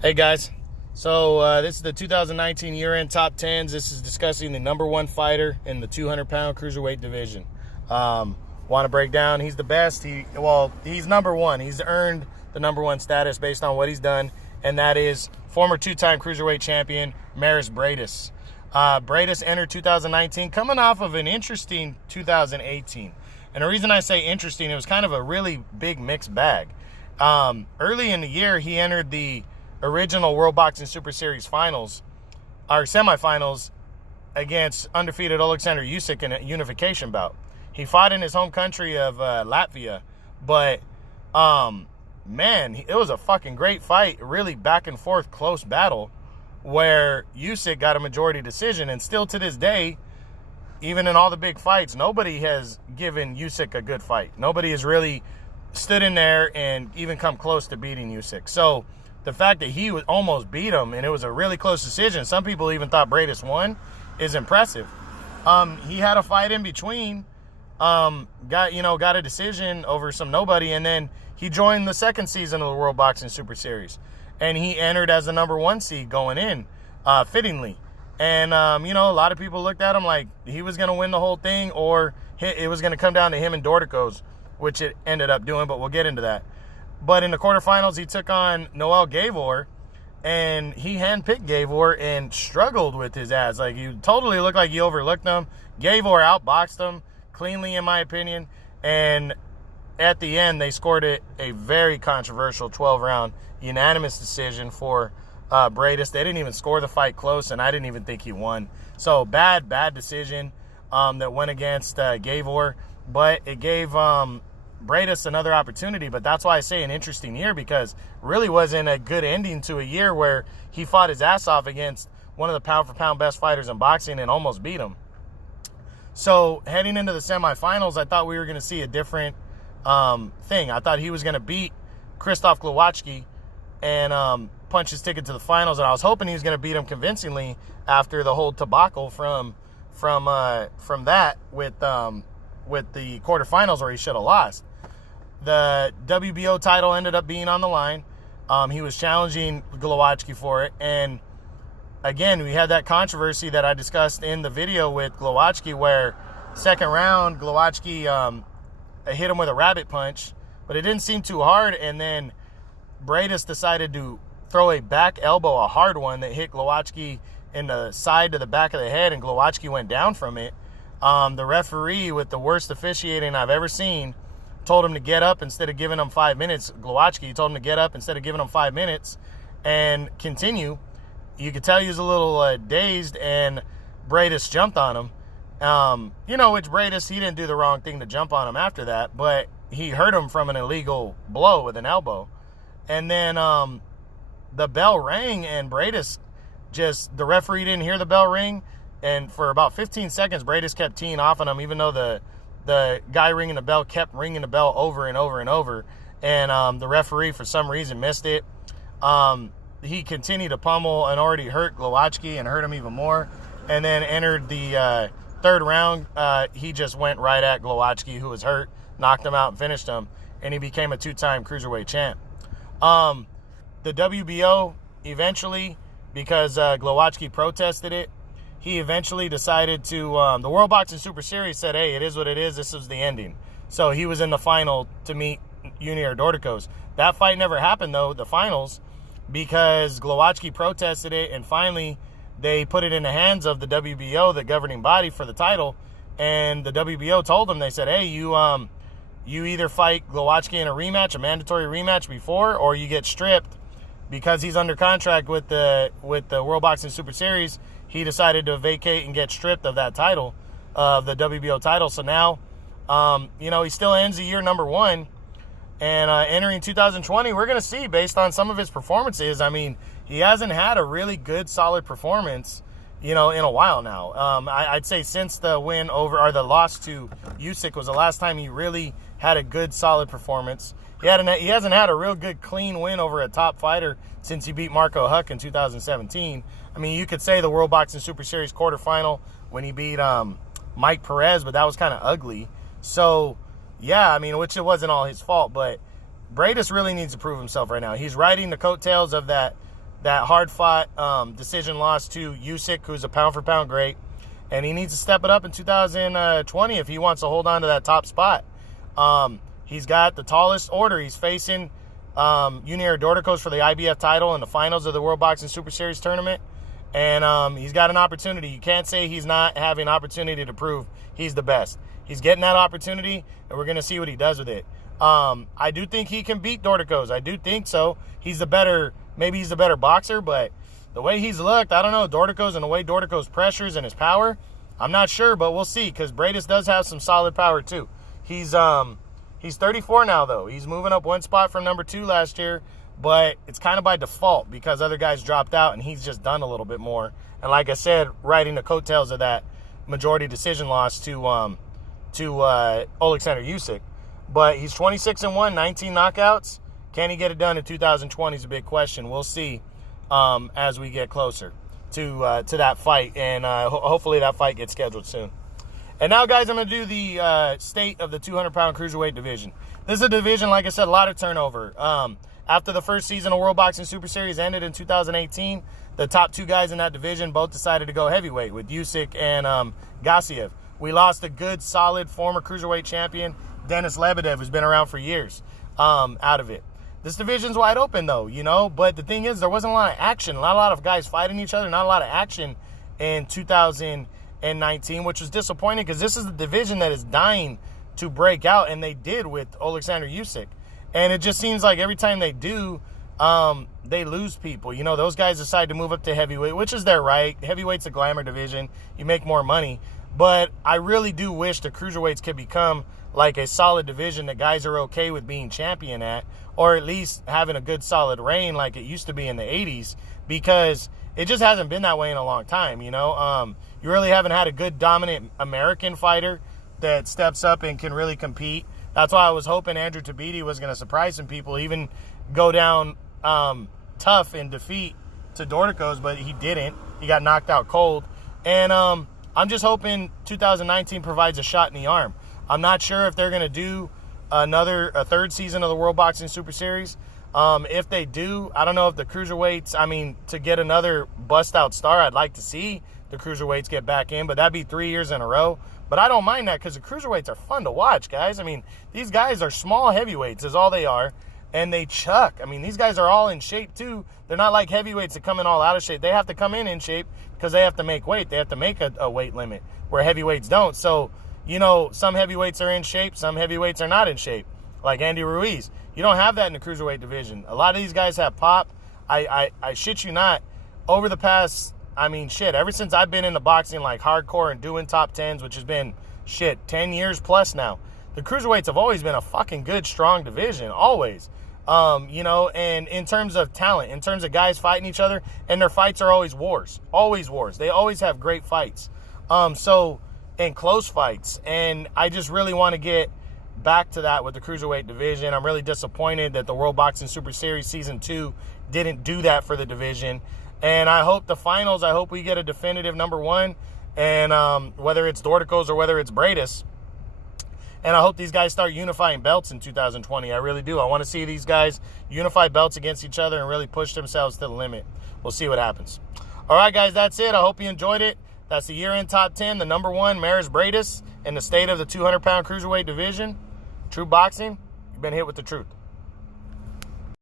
Hey guys, so this is the 2019 year-end top 10s. This is discussing the number one fighter in the 200-pound cruiserweight division. Want to break down? He's the best. He's number one. He's earned the number one status based on what he's done, and that is former two-time cruiserweight champion Maris Briedis. Briedis entered 2019 coming off of an interesting 2018, and the reason I say interesting, it was kind of a really big mixed bag. Early in the year, he entered the original World Boxing Super Series finals, or semifinals, against undefeated Alexander Usyk in a unification bout. He fought in his home country of Latvia, but man, it was a fucking great fight, really back and forth close battle where Usyk got a majority decision, and still to this day, even in all the big fights, nobody has given Usyk a good fight. Nobody has really stood in there and even come close to beating Usyk. So the fact that he almost beat him and it was a really close decision, some people even thought Briedis won, is impressive. He had a fight in between, got a decision over some nobody, and then he joined the second season of the World Boxing Super Series, and he entered as the number one seed going in, fittingly. And a lot of people looked at him like he was going to win the whole thing, or it was going to come down to him and Dorticos, which it ended up doing, but we'll get into that. But in the quarterfinals, he took on Noel Gavor, and he handpicked Gavor and struggled with his ass. Like, he totally looked like he overlooked him. Gavor outboxed him cleanly, in my opinion. And at the end, they scored it a very controversial 12-round unanimous decision for Briedis. They didn't even score the fight close, and I didn't even think he won. So, bad decision that went against Gavor. But it gave Briedis another opportunity, but that's why I say an interesting year, because really wasn't a good ending to a year where he fought his ass off against one of the pound-for-pound best fighters in boxing and almost beat him. So heading into the semifinals, I thought we were going to see a different thing. I thought he was going to beat Krzysztof Glowacki and punch his ticket to the finals, and I was hoping he was going to beat him convincingly after the whole debacle from that with the quarterfinals where he should have lost. The WBO title ended up being on the line. He was challenging Glowacki for it. And again, we had that controversy that I discussed in the video with Glowacki, where second round, Glowacki hit him with a rabbit punch, but it didn't seem too hard. And then Briedis decided to throw a back elbow, a hard one, that hit Glowacki in the side to the back of the head, and Glowacki went down from it. The referee, with the worst officiating I've ever seen, told him to get up instead of giving him 5 minutes. Glowacki told him to get up instead of giving him 5 minutes and continue. You could tell he was a little dazed, and Briedis jumped on him. Which Briedis, he didn't do the wrong thing to jump on him after that, but he hurt him from an illegal blow with an elbow. And then the bell rang, and Briedis the referee didn't hear the bell ring. And for about 15 seconds, Briedis kept teeing off on him, even though the guy ringing the bell kept ringing the bell over and over and over. And the referee, for some reason, missed it. He continued to pummel an already hurt Glowacki and hurt him even more. And then entered the third round. He just went right at Glowacki, who was hurt, knocked him out and finished him. And he became a two-time cruiserweight champ. The WBO eventually, because Glowacki protested it, he eventually decided to, the World Boxing Super Series said, hey, it is what it is. This is the ending. So he was in the final to meet Junior Dorticos. That fight never happened, though, the finals, because Glowacki protested it, and finally they put it in the hands of the WBO, the governing body for the title, and the WBO told them, they said, hey, you either fight Glowacki in a rematch, a mandatory rematch before, or you get stripped. Because he's under contract with the World Boxing Super Series, he decided to vacate and get stripped of that title, of the WBO title. So now, he still ends the year number one. And entering 2020, we're going to see, based on some of his performances. I mean, he hasn't had a really good, solid performance, in a while now. I'd say since the win over, or the loss to Usyk was the last time he really had a good, solid performance. He hasn't had a real good, clean win over a top fighter since he beat Marco Huck in 2017. I mean, you could say the World Boxing Super Series quarterfinal when he beat Mike Perez, but that was kind of ugly. So, yeah, I mean, which it wasn't all his fault, but Briedis really needs to prove himself right now. He's riding the coattails of that that hard-fought decision loss to Usyk, who's a pound-for-pound great. And he needs to step it up in 2020 if he wants to hold on to that top spot. He's got the tallest order. He's facing Junior Dorticos for the IBF title in the finals of the World Boxing Super Series tournament. And he's got an opportunity. You can't say he's not having an opportunity to prove he's the best. He's getting that opportunity, and we're going to see what he does with it. I do think he can beat Dorticos. I do think so. Maybe he's the better boxer, but the way he's looked, I don't know, Dorticos and the way Dorticos pressures and his power, I'm not sure, but we'll see, because Breidis does have some solid power too. He's 34 now, though. He's moving up one spot from number 2 last year, but it's kind of by default because other guys dropped out, and he's just done a little bit more. And like I said, riding the coattails of that majority decision loss to Alexander Usyk. But he's 26-1, 19 knockouts. Can he get it done in 2020 is a big question. We'll see as we get closer to that fight, and hopefully that fight gets scheduled soon. And now, guys, I'm going to do the state of the 200-pound cruiserweight division. This is a division, like I said, a lot of turnover. After the first season of World Boxing Super Series ended in 2018, the top 2 guys in that division both decided to go heavyweight with Usyk and Gassiev. We lost a good, solid former cruiserweight champion, Denis Lebedev, who's been around for years, out of it. This division's wide open, though, but the thing is, there wasn't a lot of action. Not a lot of guys fighting each other, not a lot of action in 2019, which was disappointing because this is the division that is dying to break out, and they did with Alexander Usyk. And it just seems like every time they do, they lose people. Those guys decide to move up to heavyweight, which is their right. Heavyweight's a glamour division. You make more money. But I really do wish the cruiserweights could become like a solid division that guys are okay with being champion at, or at least having a good solid reign like it used to be in the 80s, because it just hasn't been that way in a long time, You really haven't had a good dominant American fighter that steps up and can really compete. That's why I was hoping Andrew Tabiti was going to surprise some people, even go down tough in defeat to Dorticos, but he didn't. He got knocked out cold. And I'm just hoping 2019 provides a shot in the arm. I'm not sure if they're going to do a third season of the World Boxing Super Series. If they do, I don't know if the cruiserweights, to get another bust-out star, I'd like to see the cruiserweights get back in, but that'd be 3 years in a row. But I don't mind that because the cruiserweights are fun to watch, guys. These guys are small heavyweights is all they are, and they chuck. These guys are all in shape, too. They're not like heavyweights that come in all out of shape. They have to come in shape because they have to make weight. They have to make a weight limit where heavyweights don't. So, some heavyweights are in shape, some heavyweights are not in shape, like Andy Ruiz. You don't have that in the cruiserweight division. A lot of these guys have pop. I shit you not, over the past, ever since I've been into boxing like hardcore and doing top 10s, which has been, 10 years plus now, the cruiserweights have always been a fucking good, strong division, always. And in terms of talent, in terms of guys fighting each other, and their fights are always wars. Always wars. They always have great fights. And close fights. And I just really want to get back to that with the cruiserweight division. I'm really disappointed that the World Boxing Super Series Season 2 didn't do that for the division. And I hope the finals, I hope we get a definitive number 1. And whether it's Dorticos or whether it's Breidis. And I hope these guys start unifying belts in 2020. I really do. I want to see these guys unify belts against each other and really push themselves to the limit. We'll see what happens. All right, guys, that's it. I hope you enjoyed it. That's the year-end top 10, the number 1, Maris Breidis, in the state of the 200-pound cruiserweight division. True boxing, you've been hit with the truth.